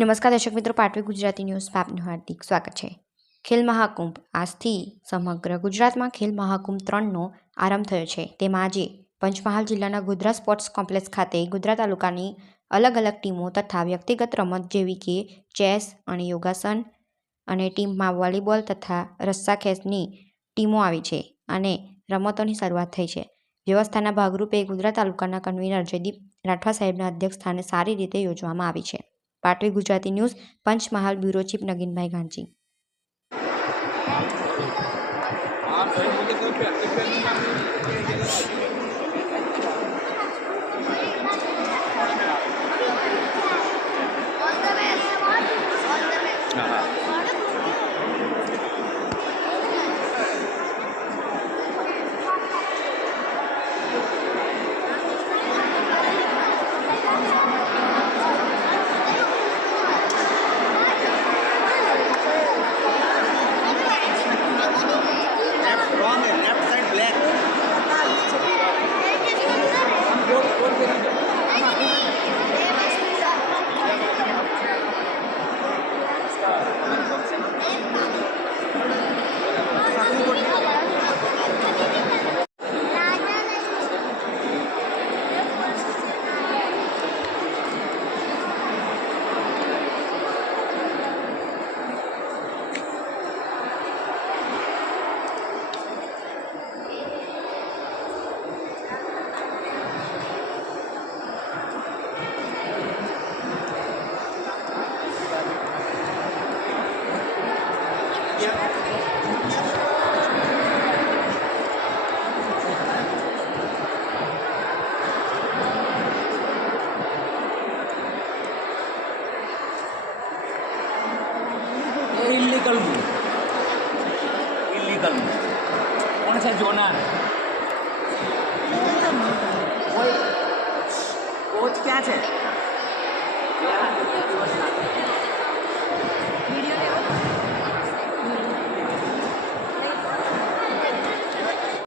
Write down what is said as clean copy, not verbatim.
નમસ્કાર દર્શક મિત્રો, પાટવી ગુજરાતી ન્યૂઝમાં આપનું હાર્દિક સ્વાગત છે। ખેલ મહાકુંભ આજથી સમગ્ર ગુજરાતમાં ખેલ મહાકુંભ 3નો આરંભ થયો છે। તેમાં આજે પંચમહાલ જિલ્લાના ગોધરા સ્પોર્ટ્સ કોમ્પ્લેક્સ ખાતે ગોધરા તાલુકાની અલગ અલગ ટીમો તથા વ્યક્તિગત રમત જેવી કે ચેસ અને યોગાસન અને ટીમમાં વોલીબોલ તથા રસ્સાખેંચની ટીમો આવી છે અને રમતોની શરૂઆત થઈ છે। વ્યવસ્થાના ભાગરૂપે ગોધરા તાલુકાના કન્વીનર જયદીપ રાઠવા સાહેબના અધ્યક્ષસ્થાને સારી રીતે યોજવામાં આવી છે। Patvi Gujarati news, Panchmahal bureau chief Naginbhai Ganchi. Illegal कौन सा जोना कोच क्या है?